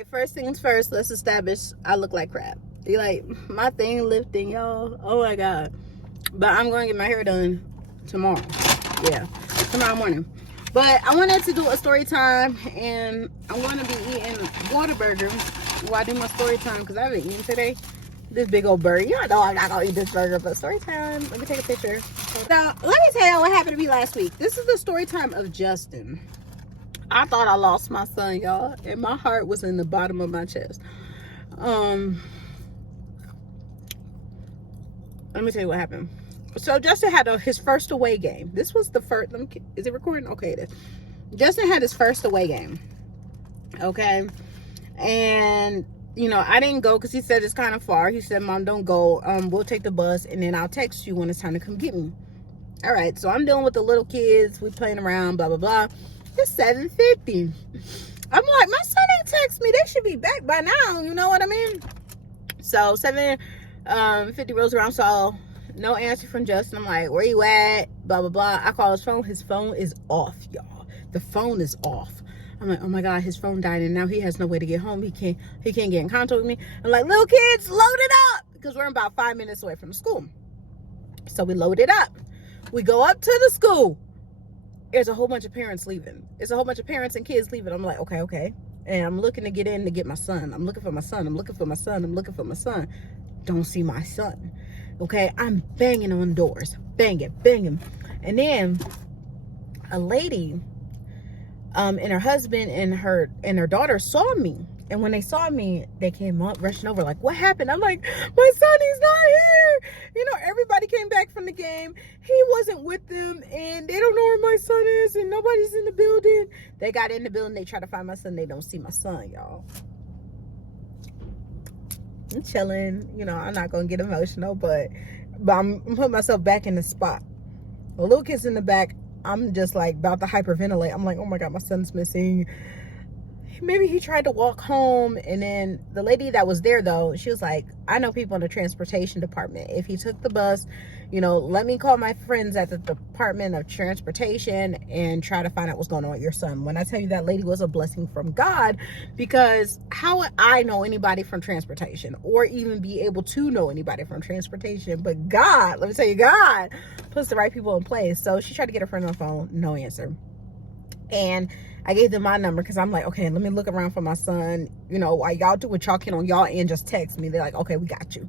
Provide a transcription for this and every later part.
right, first things first, let's establish I look like crap. You like my thing lifting, y'all. Oh my god. But I'm going to get my hair done tomorrow. Yeah, tomorrow morning. But I wanted to do a story time, and I'm going to be eating Whataburger while I do my story time because I haven't eaten today. This big old burger. You know I'm not going to eat this burger, but story time. Let me take a picture. Now, let me tell you what happened to me last week. This is the story time of Justin. I thought I lost my son, y'all, and my heart was in the bottom of my chest. Let me tell you what happened. So Justin had his first away game. This was the first. Is it recording? Okay, it is. Justin had his first away game. Okay, and I didn't go because he said it's kind of far. He said, "Mom, don't go. We'll take the bus, and then I'll text you when it's time to come get me." All right. So I'm dealing with the little kids. We playing around. Blah blah blah. It's 7:50. I'm like, my son ain't text me. They should be back by now. You know what I mean? So 7:50 rolls around. So no answer from Justin. I'm like, where you at? Blah, blah, blah. I call his phone. His phone is off, y'all. The phone is off. I'm like, oh my God, his phone died and now he has no way to get home. He can't get in contact with me. I'm like, little kids, load it up. Because we're about 5 minutes away from the school. So we load it up. We go up to the school. There's a whole bunch of parents leaving. It's a whole bunch of parents and kids leaving. I'm like, okay. And I'm looking to get in to get my son. I'm looking for my son. I'm looking for my son. Don't see my son. Okay, I'm banging on doors, banging, and then a lady, and her husband and her daughter saw me, and when they saw me, they came up rushing over, like, what happened? I'm like, my son, he's not here. Everybody came back from the game. He wasn't with them, and they don't know where my son is, and nobody's in the building. They got in the building. They try to find my son. They don't see my son, y'all. I'm chilling, I'm not gonna get emotional, but I'm putting myself back in the spot. The little kid's in the back. I'm just like about to hyperventilate. I'm like, oh my God, my son's missing. Maybe he tried to walk home. And then the lady that was there, though, she was like, I know people in the transportation department. If he took the bus, let me call my friends at the Department of Transportation and try to find out what's going on with your son. When I tell you that lady was a blessing from God, because how would I know anybody from transportation or even be able to know anybody from transportation? But God, let me tell you, God puts the right people in place. So she tried to get her friend on the phone, no answer. And I gave them my number because I'm like, okay, let me look around for my son. While y'all do what y'all can on y'all end, just text me. They're like, okay, we got you.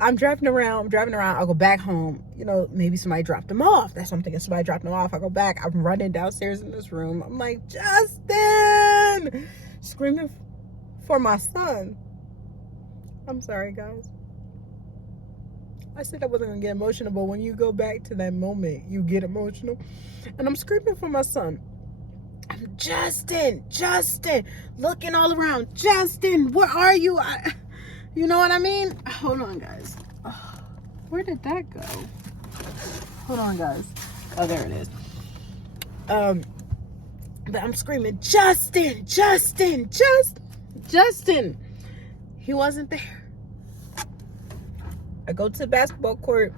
I'm driving around. I'll go back home. Maybe somebody dropped him off. That's what I'm thinking. Somebody dropped him off. I go back. I'm running downstairs in this room. I'm like, Justin! Screaming for my son. I'm sorry, guys. I said I wasn't going to get emotional, but when you go back to that moment, you get emotional. And I'm screaming for my son. I'm Justin, looking all around. Justin, where are you? You know what I mean? Hold on, guys. Where did that go? Hold on, guys. Oh, there it is. But I'm screaming, Justin. He wasn't there. I go to the basketball court.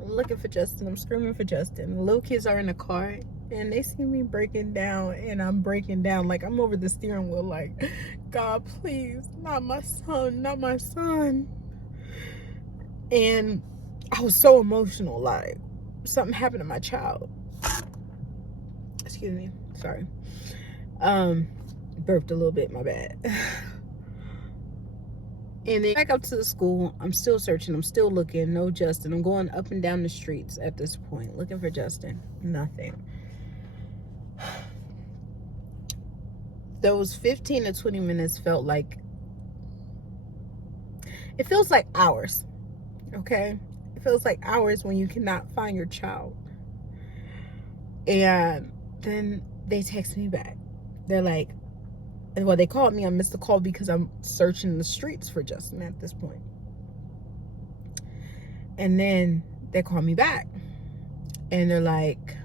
I'm looking for Justin. I'm screaming for Justin. The little kids are in the car. And they see me breaking down, and I'm breaking down. Like, I'm over the steering wheel, like, God, please, not my son. And I was so emotional, like, something happened to my child. Excuse me, sorry. Burped a little bit, my bad. And then back up to the school, I'm still searching, I'm still looking, no Justin. I'm going up and down the streets at this point, looking for Justin, nothing. Those 15 to 20 minutes felt like, it feels like hours, okay? It feels like hours when you cannot find your child. And then they text me back. They're like, well, they called me. I missed the call because I'm searching the streets for Justin at this point. And then they call me back. And they're like,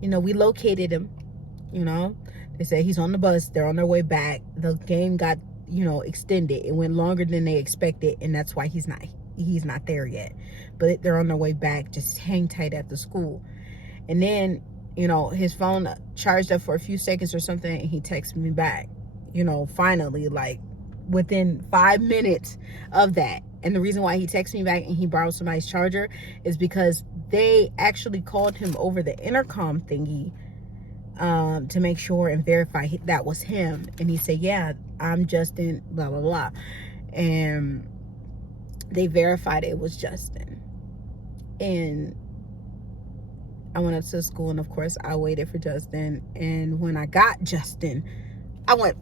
we located him, They say he's on the bus. They're on their way back. The game got, extended. It went longer than they expected, and that's why he's not there yet. But they're on their way back. Just hang tight at the school. And then, his phone charged up for a few seconds or something, and he texted me back. you know, finally, like within 5 minutes of that. And the reason why he texted me back and he borrowed somebody's charger is because they actually called him over the intercom thingy to make sure and verify that was him. And he said, yeah, I'm Justin, blah, blah, blah. And they verified it was Justin. And I went up to the school, and of course I waited for Justin. And when I got Justin, I went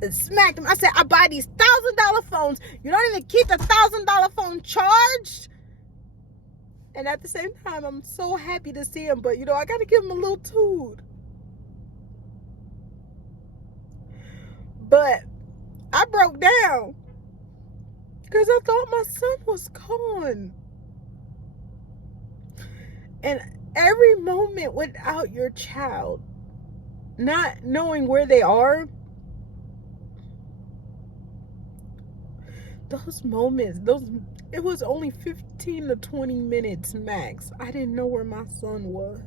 and smacked him. I said, I buy these $1,000 phones. You don't even keep the $1,000 phone charged. And at the same time, I'm so happy to see him, but you know, I got to give him a little toot. But I broke down because I thought my son was gone. And every moment without your child, not knowing where they are, those moments, it was only 15 to 20 minutes max. I didn't know where my son was.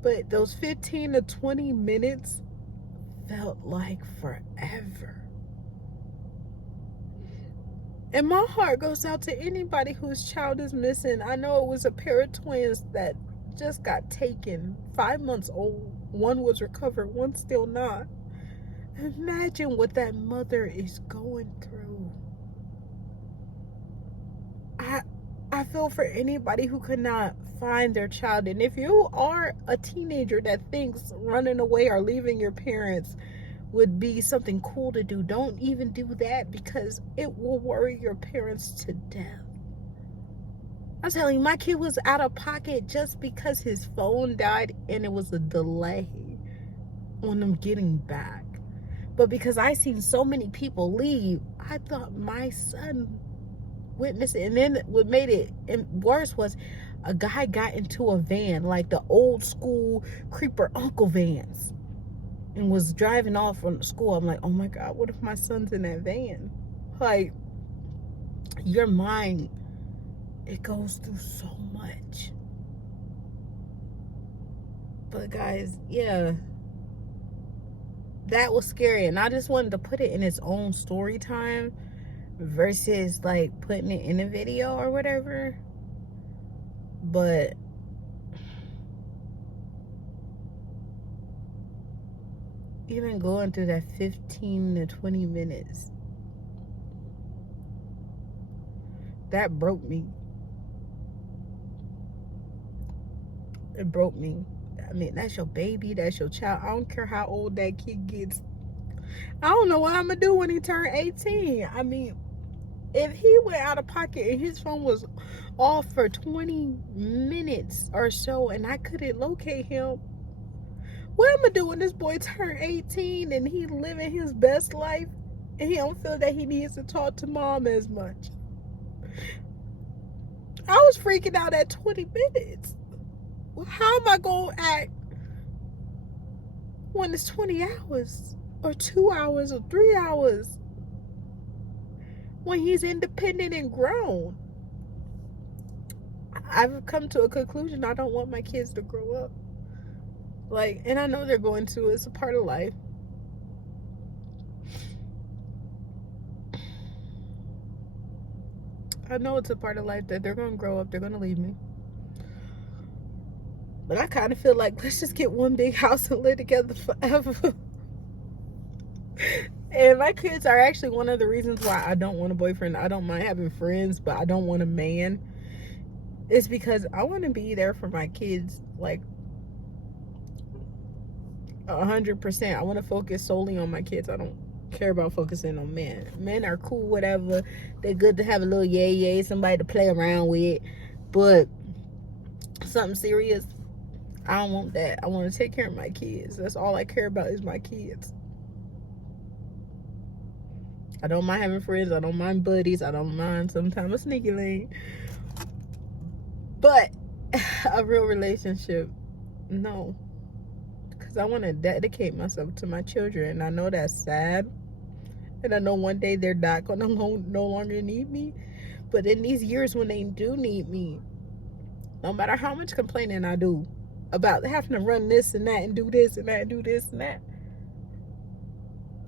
But those 15 to 20 minutes felt like forever. And my heart goes out to anybody whose child is missing. I know it was a pair of twins that just got taken, 5 months old. One was recovered, one still not. Imagine what that mother is going through. I feel for anybody who could not find their child. And if you are a teenager that thinks running away or leaving your parents would be something cool to do, don't even do that, because it will worry your parents to death. I'm telling you, my kid was out of pocket just because his phone died and it was a delay on them getting back. But because I seen so many people leave, I thought my son went missing. And then what made it worse was a guy got into a van, like the old school creeper uncle vans, and was driving off from school. I'm like, oh my God, what if my son's in that van? Like, your mind, it goes through so much. But guys, yeah, that was scary. And I just wanted to put it in its own story time versus like putting it in a video or whatever. But even going through that 15 to 20 minutes, that broke me. It broke me. I mean, that's your baby, that's your child. I don't care how old that kid gets. I don't know what I'm gonna do when he turned 18. I mean, if he went out of pocket and his phone was off for 20 minutes or so and I couldn't locate him, what am I do when this boy turned 18 and he living his best life and he don't feel that he needs to talk to mom as much? I was freaking out at 20 minutes. Well, how am I going to act when it's 20 hours or 2 hours or 3 hours when he's independent and grown? I've come to a conclusion. I don't want my kids to grow up. Like, and I know they're going to. It's a part of life. I know it's a part of life that they're going to grow up. They're going to leave me. But I kind of feel like, let's just get one big house and live together forever. And my kids are actually one of the reasons why I don't want a boyfriend. I don't mind having friends, but I don't want a man. It's because I want to be there for my kids, like 100%. I want to focus solely on my kids. I don't care about focusing on men. Men are cool, whatever. They're good to have a little yay, somebody to play around with. But something serious, I don't want that. I want to take care of my kids. That's all I care about is my kids. I don't mind having friends. I don't mind buddies. I don't mind sometimes a sneaky link. But a real relationship, no. Because I want to dedicate myself to my children. I know that's sad. And I know one day they're not going to no longer need me. But in these years when they do need me, no matter how much complaining I do, about having to run this and that and do this and that and do this and that.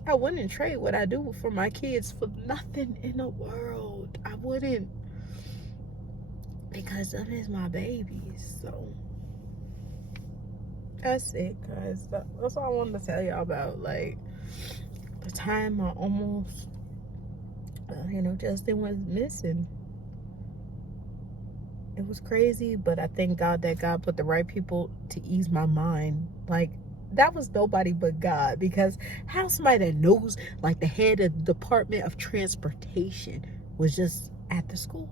I wouldn't trade what I do for my kids for nothing in the world. I wouldn't, because them is my babies. So that's it, guys. That's all I wanted to tell y'all about. Like, the time I almost, Justin was missing. It was crazy, but I thank God that God put the right people to ease my mind. Like, that was nobody but God, because how somebody that knows, like the head of the Department of Transportation was just at the school.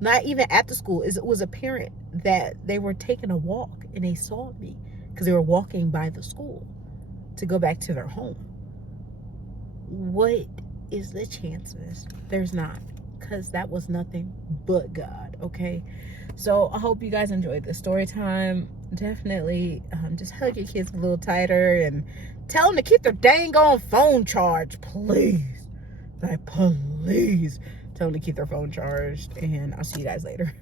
Not even at the school. It was a parent that they were taking a walk and they saw me because they were walking by the school to go back to their home. What is the chances? There's not, because that was nothing but God, okay? So I hope you guys enjoyed the story time. Definitely just hug your kids a little tighter and tell them to keep their dang on phone charged, please. Like, please tell them to keep their phone charged, and I'll see you guys later.